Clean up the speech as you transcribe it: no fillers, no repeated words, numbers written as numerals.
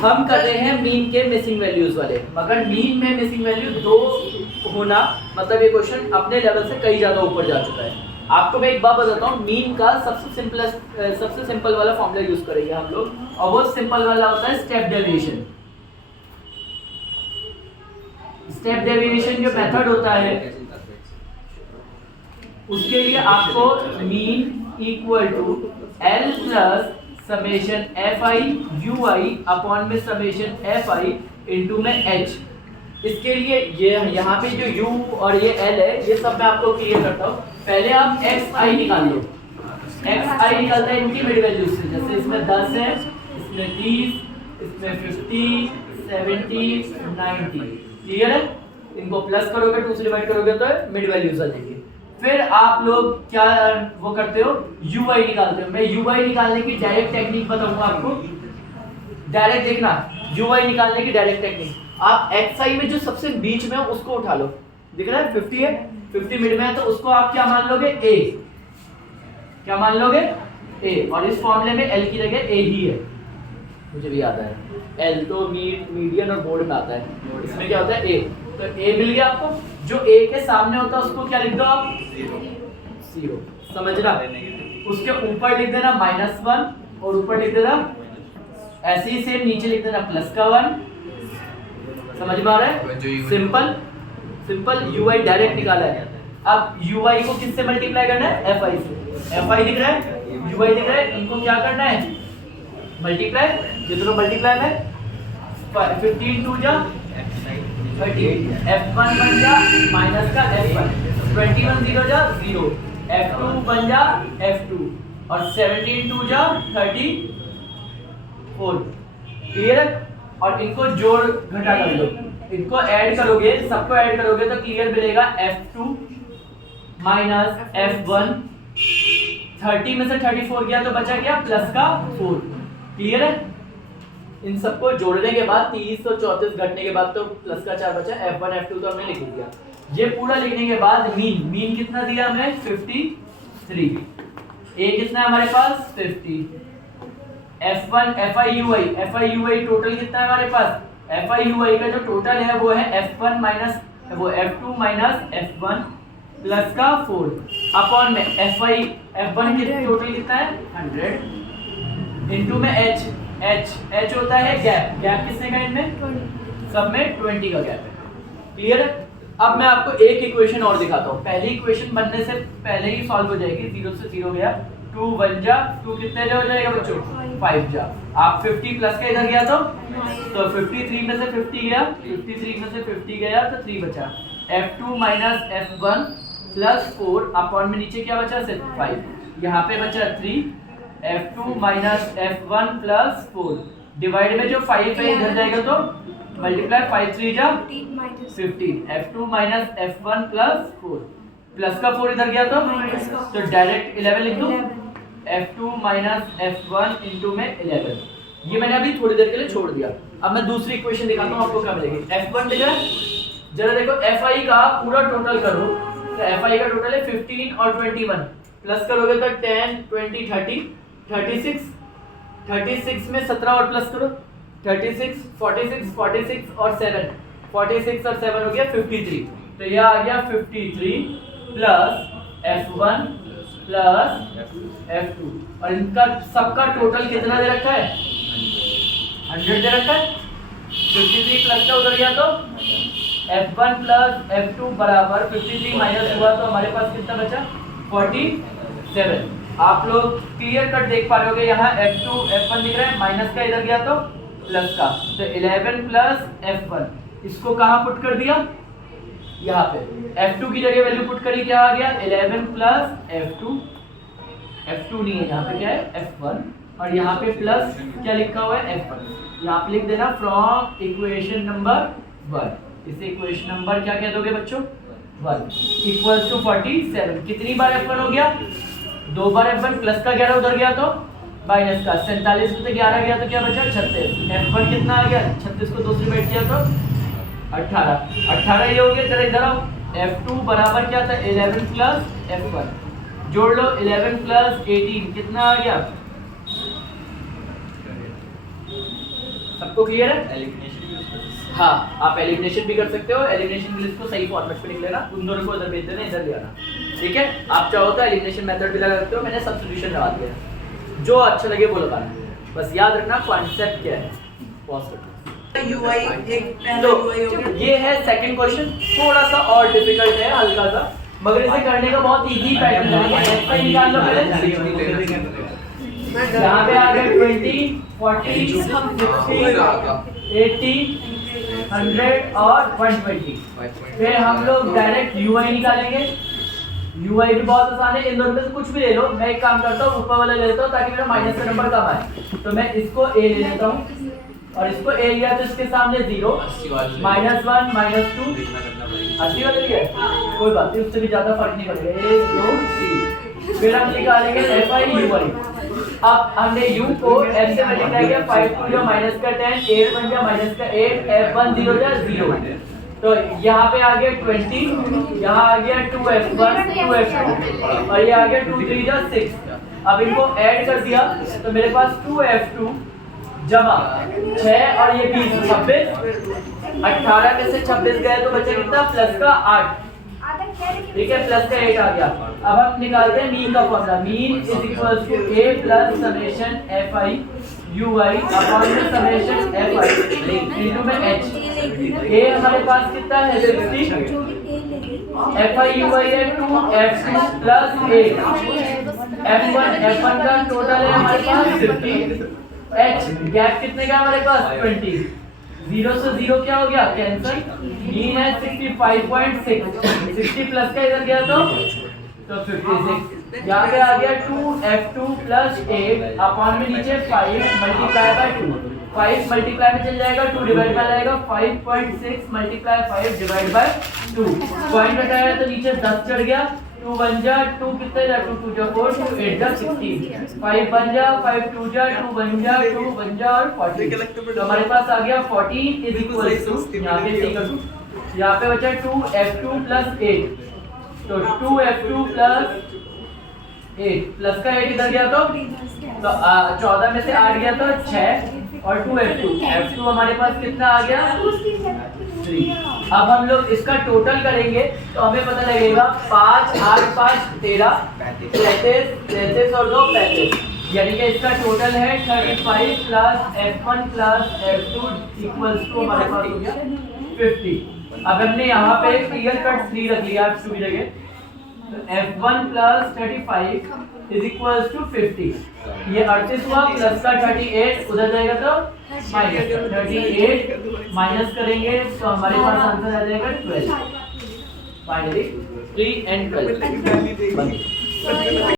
हम कर रहे हैं मीन के मिसिंग वैल्यूज वाले, मगर मीन में मिसिंग वैल्यू 2 होना मतलब ये क्वेश्चन अपने लेवल से कई ज़्यादा ऊपर जा चुका है। आपको मैं एक बात बताता हूँ, मीन का सबसे सिंपल वाला फॉर्मूला यूज करेंगे हम लोग, और वो सिंपल वाला होता है स्टेप डेविएशन। स्टेप डेविएशन जो मेथड होता है उसके लिए आपको mean equal to L plus summation F I U I upon में समेशन एफ आई इंटू में एच। इसके लिए ये यहाँ पे जो u और ये l है ये सब मैं आपको क्लियर करता हूँ। पहले आप एक्स आई निकाल लो, एक्स आई निकालता है इनकी मिड वैल्यू से, जैसे इसमें 10 है, इसमें 30, इसमें 50, 70, 90, क्लियर है। इनको प्लस करोगे 2 से डिवाइड करोगे तो मिड वैल्यूज आ जाएंगे। फिर आप लोग क्या वो करते हो, यू आई निकालते हो। मैं यू आई निकालने की डायरेक्ट टेक्निक बताऊंगा आपको, डायरेक्ट देखना यू आई निकालने की डायरेक्ट टेक्निक। आप एक्स आई में जो सबसे बीच में है उसको उठा लो, दिख रहा है 50 है, 50 मिड में है तो उसको आप क्या मान लोगे, ए। क्या मान लोगे, ए। और इस फॉर्मूले में एल की जगह ए ही है, मुझे भी आता है एल तो मीडियन और बोर्ड में आता है, इसमें क्या होता है ए। तो ए मिल गया आपको, जो ए के सामने होता है उसको क्या लिख दो आप, 0, समझना। उसके ऊपर लिख देना -1 और ऊपर लिख देना ऐसे ही सेम नीचे लिख देना +1। समझ में आ रहा है, simple simple you I direct निकाला है। अब यू आई को किससे मल्टीप्लाई करना है, एफ आई से। एफ आई दिख रहा है, यू आई दिख रहा है, इनको क्या करना है, मल्टीप्लाई। ये दोनों मल्टीप्लाई में 15 2 जा 30, f1 बन जा माइनस का f1, 21 0 जा 0, f2 बन जा f2 और 17 2 जा 34, क्लियर है। और इनको जोड़ घटा कर लो, इनको ऐड करोगे, सबको ऐड करोगे तो क्लियर मिलेगा f2 माइनस f1। 30 में से 34 गया तो बचा क्या, प्लस का 4, क्लियर है। इन सबको जोड़ने के बाद 30 और 34 घटने के बाद तो प्लस का 4 बचा, f1 f2 तो हमने लिख दिया। ये पूरा लिखने के बाद मीन कितना दिया हमें, 53। ए कितना है हमारे पास, 50। f1 fi टोटल कितना है हमारे पास, fi का जो टोटल है वो है f1 माइनस वो f2 माइनस f1 प्लस का 4 अपॉन में f1 कितना टोटल कितना है 100 इनटू में h होता है गैप किसने का इनमें, सब में 20 का गैप है, क्लियर है। अब मैं आपको एक इक्वेशन और दिखाता हूँ, पहली इक्वेशन बनने से पहले ही सॉल्व हो जाएगी। 0 से 0 गया, 2 1 जा 2 कितने जा हो जाएगा बच्चों, 5 जा। आप 50 प्लस का इधर गया तो 53 में से 50 गया, 53 में से 50 गया तो 3 बचा। f2 minus f1 plus 4 upon में नीचे क्या बचा, सिर्फ 5, यहाँ पे बचा 3, f2 minus f1 plus 4 divide में जो 5 है इधर जाएगा तो मल्टीप्लाई 5 3 जा 15, f2 minus f1 plus 4 plus का 4 इधर गया तो डायरेक्ट 11 लिख दो, f2 माइनस f1 इंटू में 11। ये मैंने अभी थोड़ी देर के लिए छोड़ दिया। अब मैं दूसरी इक्वेशन दिखाता हूँ आपको क्या मिलेगी। f1 दिख रहा है, जरा देखो fi का पूरा टोटल करो तो fi का टोटल है 15 और 21, प्लस करोगे तो 10 20 30 36 में 17 और प्लस करो 36 46 और 7 46 और 7 हो गया 53। तो यह आ गया 53 प्लस f1 प्लस f2 और इनका सबका टोटल कितना दे रखा है, 100 दे रखा है। 53 प्लस का उधर गया तो f1 प्लस f2 बराबर 53 माइनस हुआ तो हमारे पास कितना बचा, 47। आप लोग क्लियर कट देख पा रहे होगे, यहाँ f2 f1 दिख रहा है, माइनस का इधर गया तो प्लस का, तो 11 प्लस f1 इसको कहाँ पुट कर दिया, यहाँ पे f2 की जगह वैल्यू पुट करी, क्या आ गया 11 प्लस f2 नहीं है यहाँ पे, क्या है f1 और यहाँ पे प्लस क्या लिखा हुआ है f1। यहाँ पे लिख देना फ्रॉम इक्वेशन नंबर 1, इसे इक्वेशन नंबर क्या कह दोगे बच्चों, 1 इक्वल्स टू 47। कितनी बार f1 हो गया, 2 बार f1 प्लस का 11 उधर गया तो माइनस का 47 में से 11 गया तो क्या बचा 36। f1 कितना आ गया 36 को 2 से डिवाइड किया तो 18 ये हो गया। जरा इधर आओ, f2 बराबर क्या था 11 प्लस f1, जोड़ लो 11 प्लस 18 कितना आ गया सबको क्लियर है? एलिमिनेशन यूज कर सकते हैं। हाँ, आप एलिमिनेशन भी कर सकते हो। एलिमिनेशन के लिए इसको सही फॉर्मेट पे लिख लेना, उन दोनों को उधर भेज देना, इधर ले आना, ठीक है? आप चाहो तो एलिमिनेशन मेथड भी लगा सकते हो, मैंने सब्स्टिट्यूशन लगा दिया, जो अच्छा लगे वो लगाना। बस याद रखना कॉन्सेप्ट क्या है। पॉज कर UI एक पहला तो UI हो गया। ये है सेकंड क्वेश्चन, थोड़ा सा और डिफिकल्ट है, हल्का सा, मगर इसे करने का बहुत इजी पैटर्न है। ऐसा निकाल लो पहले। यहाँ पे आ गए 20, 40, 50, 80, 100 और 120। फिर हम लोग डायरेक्ट UI निकालेंगे। UI भी बहुत आसान है, इन दोनों में से कुछ भी ले लो। मैं एक काम करता हूँ, ऊपर वाला ले लेता हूँ ताकि मेरा माइनस का नंबर कम आए। तो मैं इसको A ले लेता हूँ और इसको A लिया तो इसके सामने 0, -1, -2, 80 वाले लिया, कोई बात नहीं, उससे भी ज्यादा फर्क नहीं पड़ेगा। 1, 2, 3। फिर हम निकालेंगे FI UI। अब हमने U को F से मल्टीप्लाई किया, 5 2 या -10, 8 बन गया -8, F1 0 या 0। तो यहाँ पे आ गया 20, यहाँ आ गया 2F1, 2F2 और ये आ गया 2 3 या 6। अब इनको ऐड कर दिया तो मेरे पास 2F2 जमा 6 और ये 20, 26, 18 में से 26 गए तो बचे कितना, प्लस का 8, ठीक है, प्लस का 8 आ गया। अब हम निकालते हैं मीन का formula. Mean is equals to A plus summation FI UI upon में समेशन FI इनटू में H। A हमारे पास कितना है 60, FI UI है 2, F2 प्लस 8, F1 का टोटल है हमारे पास 50, H गैप कितने का हमारे पास 20, 0 से 0 क्या हो गया, कैंसिल। मीन है 65.6, 60 प्लस का इधर गया तो 56। यहाँ पे आ गया 2F2 प्लस 8 अपॉन में नीचे 5 मल्टीप्लाई बाय 2, 5 मल्टीप्लाई में चल जाएगा, 2 डिवाइड बाय जाएगा, 5.6 मल्टीप्लाई 5 डिवाइड बाय 2। पॉइंट हटाया तो नीचे 10 चढ़ गया, 2 1 जा 2 कितने जा 2 2 जा 4, 2 8 जा 16, 5 1 जा 5 2 जा 2 1 जा 2 1 जा और 40। तो हमारे पास आ गया 40 इज इक्वल टू, यहाँ पे ठीक कर दूं, यहाँ पे बचा 2F2 प्लस 8, तो 2F2 प्लस 8 प्लस का 8 इधर गया तो 14 में से 8 गया तो 6 और 2F2 हमारे पास कितना आ गया 3। अब हम लोग इसका टोटल करेंगे तो हमें पता लगेगा 5 8 5 13, 33 और 2 35, यानी कि इसका टोटल है 35 plus F1 plus F2 equals to हमारे पास हो गया 50। अब हमने यहाँ पे क्लियर कट 3 रख लिया F2 की जगह, तो F1 plus 35 is equals to 50। ये 38 हुआ प्लस का 38 उधर जाएगा तो माइनस 38 माइनस करेंगे तो हमारे पास आंसर आ जाएगा 12। Finally 3 and 12।